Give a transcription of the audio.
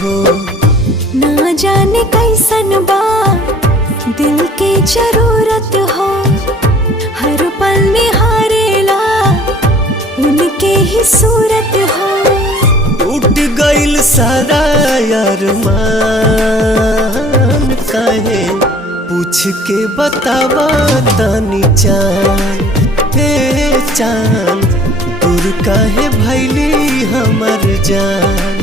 हो। ना जाने कैसन बा दिल के जरूरत हो, हर पल निहारेला उनके ही सूरत हो। टूट गइल सारा अरमान काहे पूछ के बतावा तनी चान। हे चान दूर काहे भइली हमर जान।